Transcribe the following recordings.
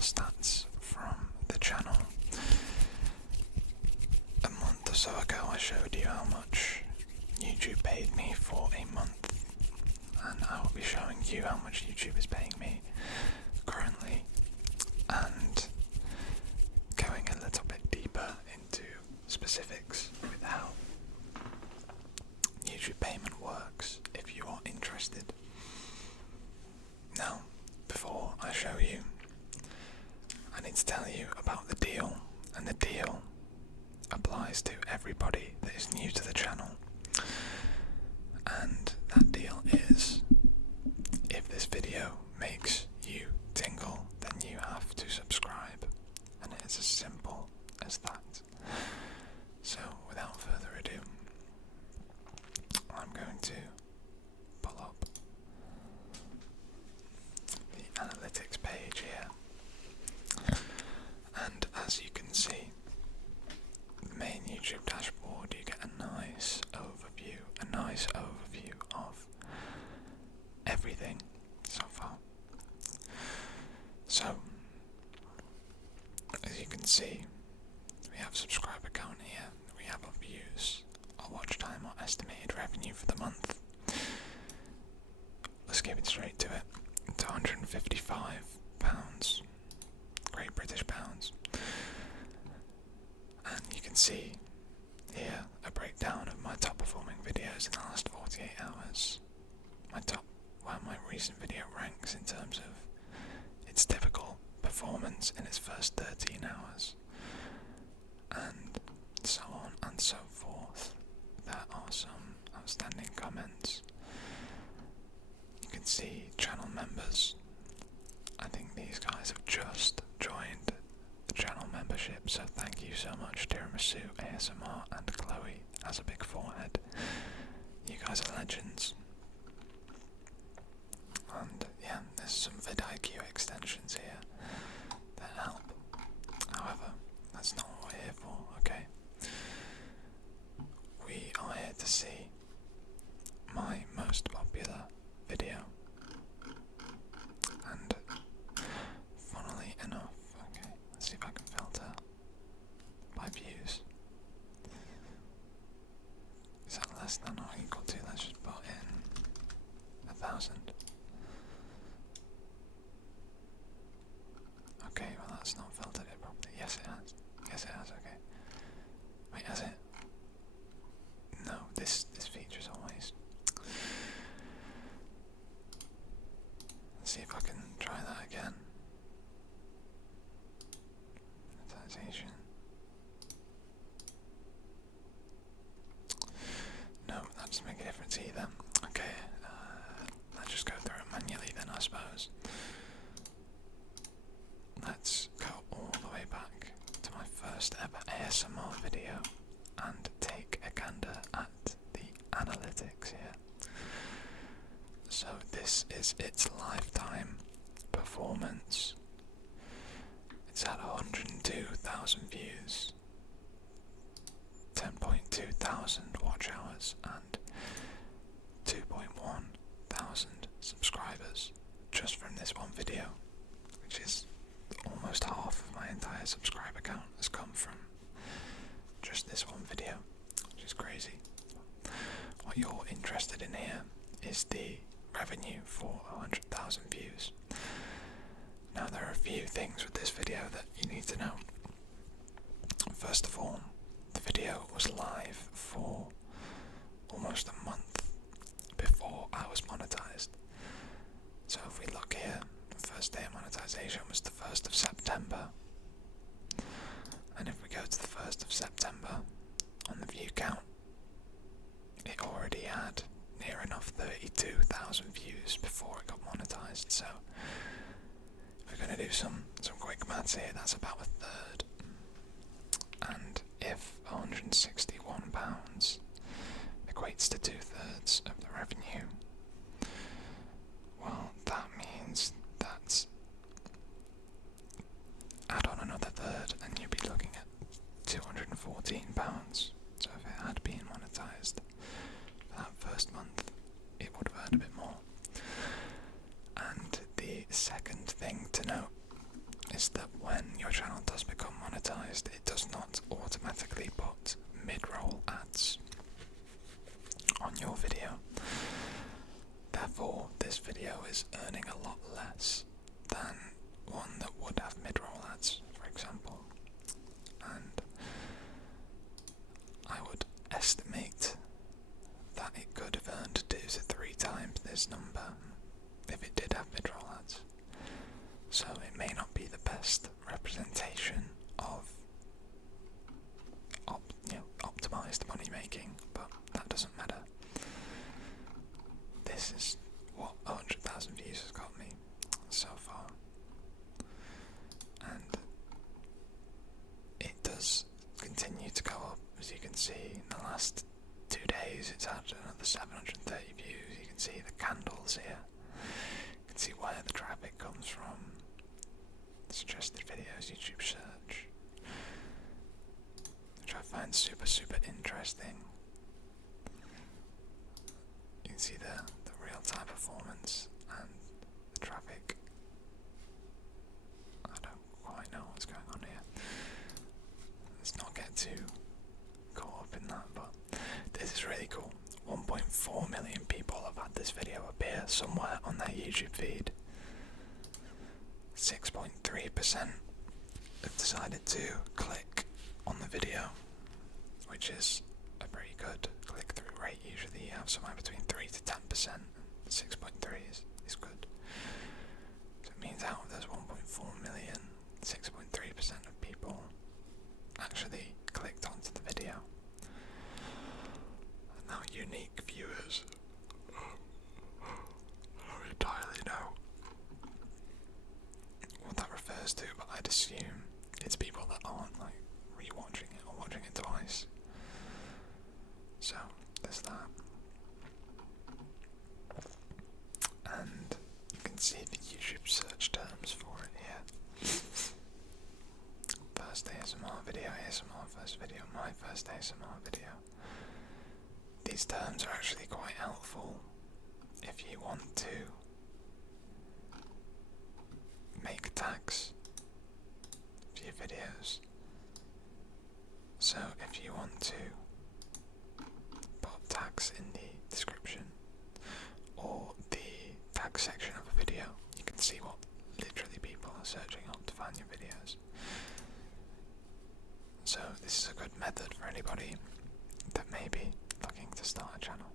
stats from the channel. A month or so ago I showed you how much YouTube paid me for a month, and I will be showing you how much YouTube is paying me currently, and going a little bit deeper into specifics with how YouTube payment works if you are interested. Now, before I show you, I need to tell you about the deal, and the deal applies to everybody that is new to the channel. And that deal is, if this video makes you tingle, then you have to subscribe, and it's as simple as that. So without further ado, I'm going to pull up the analytics page here, and as you can see, the main YouTube dashboard, you get a nice overview of everything so far. So, as you can see, we have subscriber count here, we have our views, our watch time, our estimated revenue for the month. Let's get it straight to it. It's £155, Great British Pounds. And you can see here a breakdown of my top performing videos in the last 48 hours. My recent video ranks in terms of its typical performance in its first 13 hours, and so on and so forth. There are some outstanding comments. You can see channel members. I think these guys have just joined the channel membership, so thank you so much, Tiramisu, ASMR and Chloe has a big forehead. You guys are legends. And yeah, there's some vidIQ extensions here that help. However, that's not what we're here for, okay? We are here to see my most popular video. And funnily enough, okay, let's see if I can filter by views. Is that less than or equal to? Let's just put in 1,000. Okay, well that's not filtered it properly. Yes it has. Yes it has, okay. Wait, has it? No, this feature's always. Let's see if I can try that again. Monetization. No, that doesn't make a difference either. Okay, let's just go through it manually then, I suppose. Let's go all the way back to my first ever ASMR video and take a gander at the analytics here. So this is its lifetime performance. It's had 102,000 views, 10.2 thousand watch hours and 2.1 thousand subscribers just from this one video, which is almost half of my entire subscriber count has come from just this one video, which is crazy. What you're interested in here is the revenue for 100,000 views. Now there are a few things with this video that you need to know. First of all, the video was live for almost a month before I was monetized. So if we look here, the first day of monetization was the 1st of September. And if we go to the 1st of September, on the view count, it already had near enough 32,000 views before it got monetized. So if we're going to do some quick maths here, that's about a third. And if £161 equates to 2/3 of the revenue, well, that means that's add on another third and you'd be looking at £214. So if it had been monetized for that first month, it would have earned a bit more. And the second thing to note is that when your channel does become monetized, it does not automatically put mid-roll ads on your video. Therefore, this video is earning a lot less than one that would have mid-roll ads, for example. And I would estimate that it could have earned 2 to 3 times this number if it did have mid-roll ads. So it may not be the best representation of optimized money making, but that doesn't matter. This is what 100,000 views has got me so far, and it does continue to go up. As you can see, in the last 2 days it's had another 730 views. You can see the candles here. You can see where the traffic comes from. Suggested videos, YouTube search, which I find super interesting. You can see the real-time performance and the traffic. I don't quite know what's going on here. Let's not get too caught up in that, but this is really cool. 1.4 million people have had this video appear somewhere on their YouTube feed. 6.3% have decided to click on the video, which is a pretty good click-through rate. Usually you have somewhere between 3 to 10%. 6.3 is good. So it means out of those 1.4 million, 6.3% of people actually clicked onto the video. And now unique viewers, I don't entirely know what that refers to, but I'd assume it's people that aren't like rewatching it or watching it twice. So there's that. And you can see the YouTube search terms for it here. First ASMR video, ASMR first video, my first ASMR video. These terms are actually quite helpful if you want to make tags for your videos. So if you want to put tags in the description or the tag section of a video, you can see what literally people are searching on to find your videos. So this is a good method for anybody that may be looking to start a channel.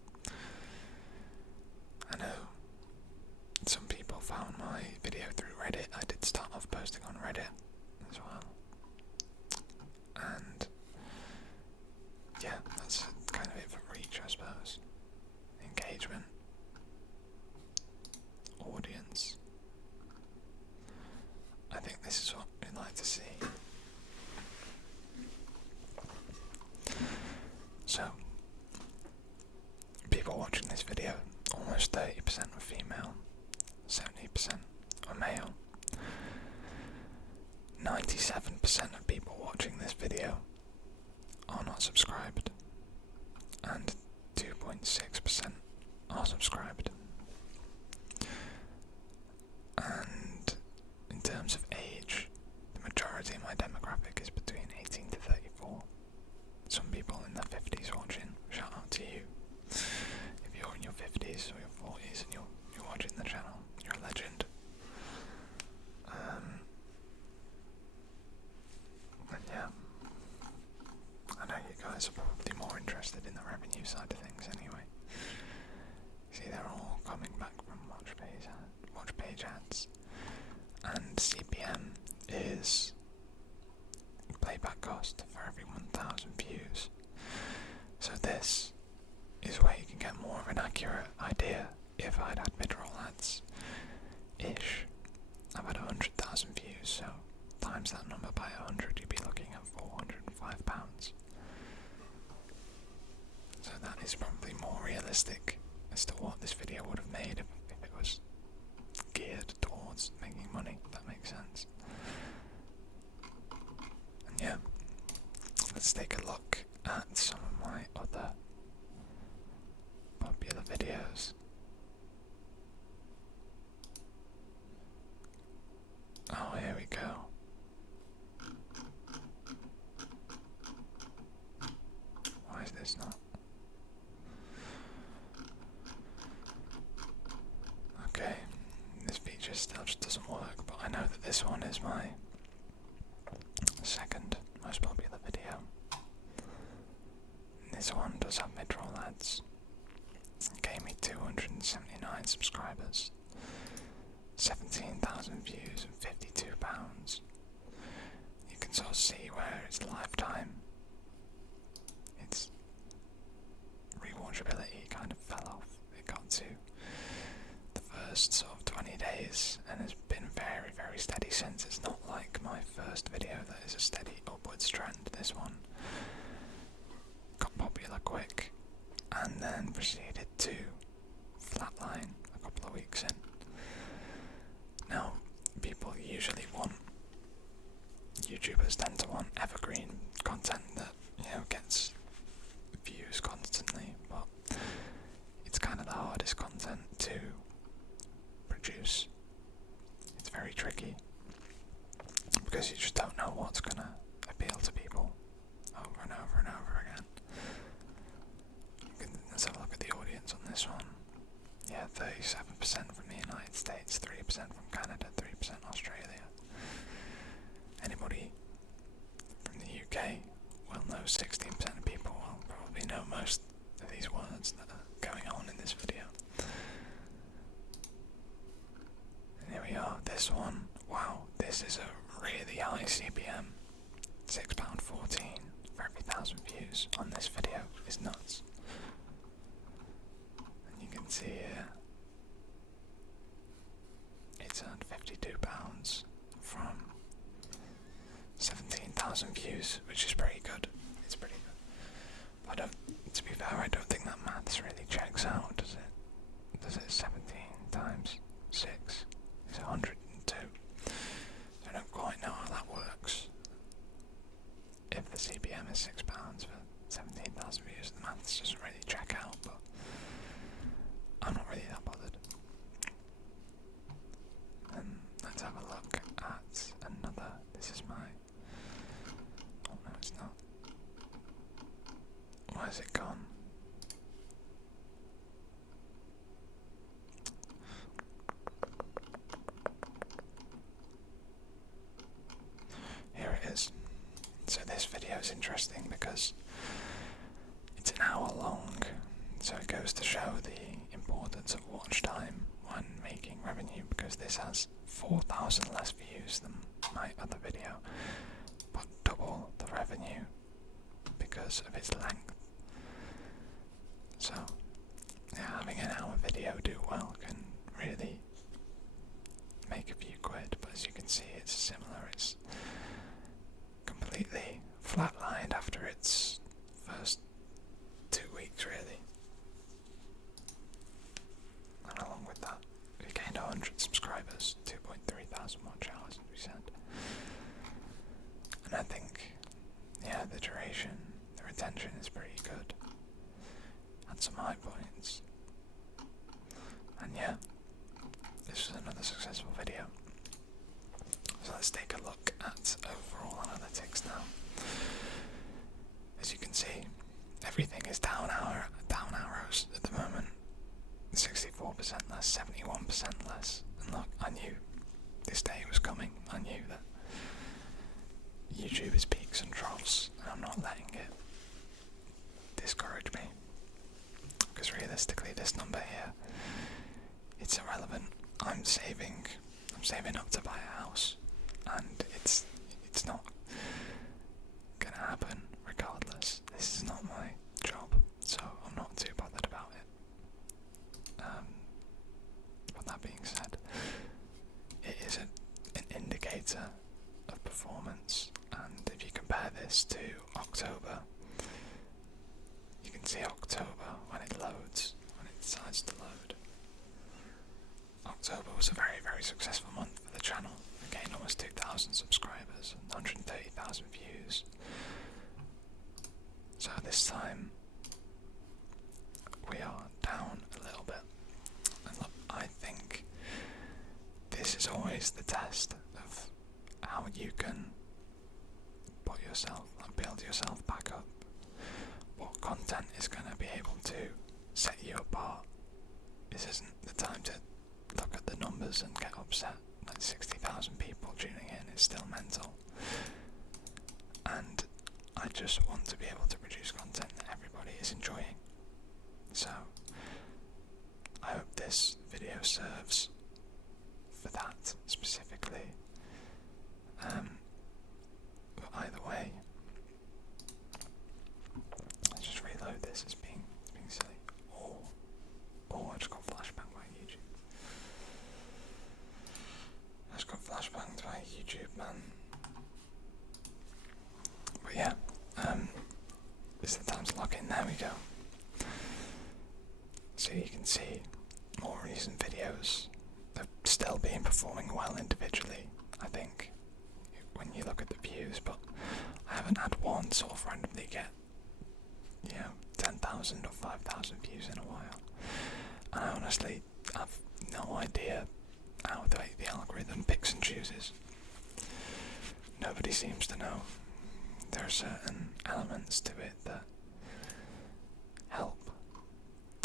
I know some people found my video through Reddit. I did start off posting on Reddit as well. And yeah, that's kind of it for reach, I suppose. Engagement. Audience. I think this is what we'd like to see. So, people watching this video, almost 30% were female, 70% were male. 97% of people watching this video are not subscribed, and 2.6% are subscribed. And in terms of age, the majority of my demographic is between 18 to 34. Some people in their 50s watching, shout out to you. If you're in your 50s or your 40s and you're watching the channel, you're a legend. And yeah, I know you guys are probably more interested in the revenue side of things anyway. See, they're all coming back from watch page ads. And CPM is playback cost for every 1,000 views. So this is where you can get more of an accurate idea. If I'd had mid-roll ads ish, I've had 100,000 views, so times that number by 100, you'd be looking at £405. So that is probably more realistic as to what this video would have made if it was geared towards making money, if that makes sense. And yeah, let's take a look at some of my other popular videos. Oh, here we go. still just doesn't work, but I know that this one is my second most popular video. This one does have mid-roll ads. It gave me 279 subscribers, 17,000 views and £52. You can sort of see where its lifetime, its rewatchability kind of fell off. It got to the first sort of 20 days and has been very, very steady since. It's not like my first video that is a steady upwards trend. This one got popular quick and then proceeded to flatline a couple of weeks in. Now, people usually want, YouTubers tend to want evergreen content that, gets views constantly, but it's kind of the hardest content to produce. It's very tricky because you just don't know what's gonna appeal to people over and over and over again. Let's have a look at the audience on this one. Yeah, 37% from the United States, 3% from Canada, 3% Australia. Anybody from the UK will know 16% of people will probably know most of these words that are going on in this video. And here we are, this one. Wow, this is a really high CPM. £6.14 for every 1,000 views on this video is nuts. And you can see here, it's earned £52 from 17,000 views, which is pretty good. It's pretty good. But to be fair, I don't think that maths really checks out, does it? Does it 17 times 6 is 102? So I don't quite know how that works. If the CPM is £6 for 17,000 views, the maths doesn't really check out, but I'm not really that bothered. And let's have a look at another. This is my. Oh no, it's not. Where's it gone? Here it is. So this video is interesting because it's an hour long, so it goes to show the importance of watch time when making revenue, because this has 4,000 less views than my other video, but double the revenue because of its length. So, yeah, having an hour video do well can really make a few quid, but as you can see, it's similar. It's completely flatlined after its first 2 weeks, really. And along with that, we gained 100 subscribers, 2.3 thousand watch hours, as we said. And I think, yeah, the duration, the retention is pretty good. Had some high points. And yeah, this was another successful video. So let's take a look at overall analytics now. As you can see, everything is down arrows at the moment. 64% less, 71% less. And look, I knew this day was coming. I knew that YouTube is peaks and troughs, and I'm not letting it discourage me. Because realistically, this number here, it's irrelevant. I'm saving up to buy a house, and it's not gonna happen regardless. This is not my job, so I'm not too bothered about it. But that being said, it is an indicator of performance, and if you compare this to October, you can see October when it loads, when it decides to load. October was a very, very successful month for the channel. I gained almost 2,000 subscribers and 130,000 views. So this time, we are down a little bit. And look, I think this is always the test of how you can put yourself and build yourself back up. What content is going to be able to set you apart. This isn't the time to look at the numbers numbers and get upset. Like 60,000 people tuning in is still mental. And I just want to be able to produce content that everybody is enjoying. So I hope this video serves for that specifically. But either way, let's just reload this. It's being silly. Oh, I just got flashbanged by YouTube. I just got flashbanged by YouTube, man. But yeah, this is the time to log in. There we go. So you can see more recent videos. They've still been performing well individually, I think, when you look at the views, but I haven't had one sort of randomly get, 10,000 or 5,000 views in a while. And I honestly have no idea how the algorithm picks and chooses. Nobody seems to know. There are certain elements to it that help,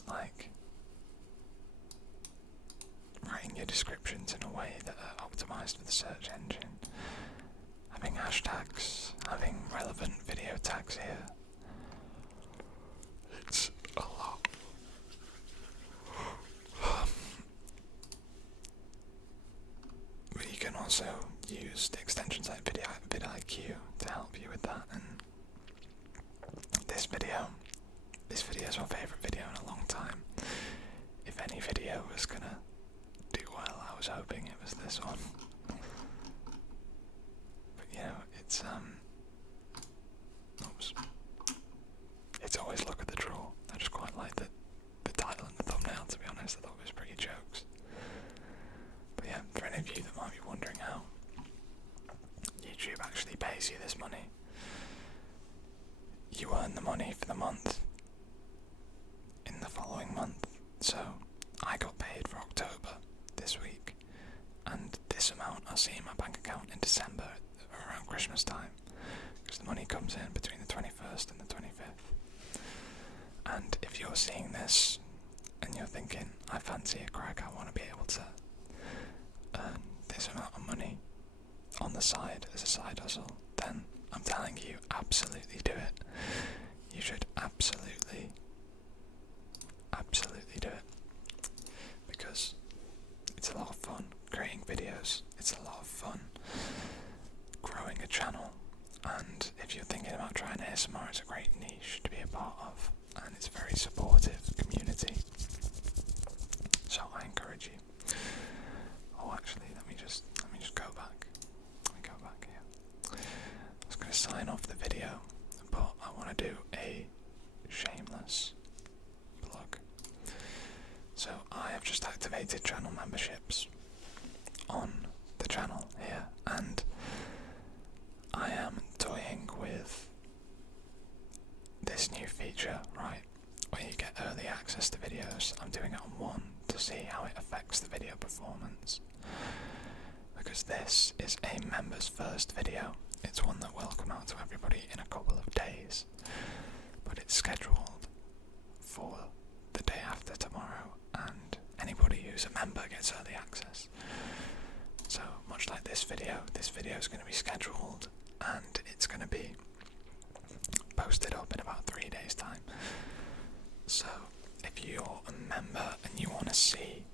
like writing your descriptions in a way that are optimized for the search engine, having hashtags, having relevant video tags here. It's a lot. But you can also use extensions like vidIQ to help you with that. And this video is my favourite video in a long time. If any video was gonna do well, I was hoping it was this one. But it's it's always look at the draw. I just quite like the title and the thumbnail, to be honest. I thought it was pretty jokes. But yeah, for any of you that might be wondering how YouTube actually pays you this money, you earn the money for the month in the following month. So I got paid for October this week, and this amount I'll see in my bank account in December around Christmas time, because the money comes in between the 21st and the 25th. And if you're seeing this and you're thinking, I fancy a crack, I want to be able to earn this amount of money on the side as a side hustle, then I'm telling you, absolutely do it. You should absolutely do it, because it's a lot of fun creating videos. It's a lot of fun growing a channel, and if you're thinking about trying ASMR, it's a great niche to be a part of, and it's a very supportive community. So I encourage you. Oh, actually, let me just go back. Let me go back here. I was going to sign off the video, but I want to do a shameless plug. So I have just activated channel memberships on the channel here, and I am toying with this new feature, right, where you get early access to videos. I'm doing it on one to see how it affects the video performance, because this is a members first video. It's one that will come out to everybody in a couple of days, but it's scheduled for the day after tomorrow, and anybody who's a member gets early access. So much like this video is going to be scheduled, and it's going to be posted up in about 3 days time. So if you're a member and you want to see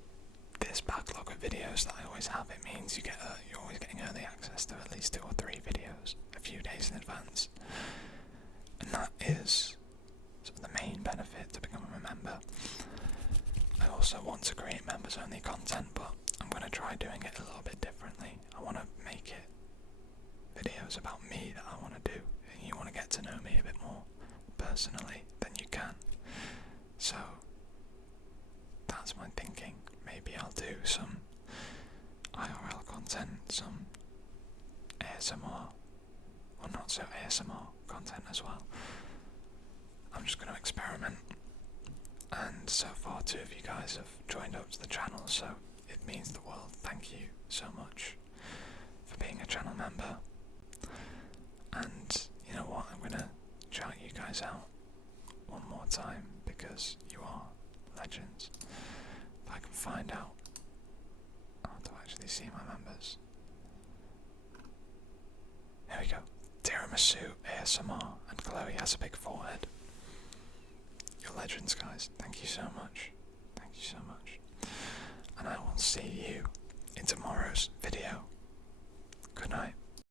this backlog of videos that I always have, it means you're always getting early access to at least 2 or 3 videos a few days in advance. And that is sort of the main benefit to becoming a member. I also want to create members only content, but I'm going to try doing it a little bit differently. I want to make it videos about me that I want to do, and you want to get to know me a bit more personally, then you can. So that's my thinking. Maybe I'll do some IRL content, some ASMR, or not so ASMR content as well. I'm just going to experiment, and so far 2 of you guys have joined up to the channel, so it means the world. Thank you so much for being a channel member. And you know what, I'm going to shout you guys out one more time, because you are legends. If I can find out, subscribers. Here we go. Tiramisu ASMR, and Chloe has a big forehead. You're legends, guys. Thank you so much. Thank you so much. And I will see you in tomorrow's video.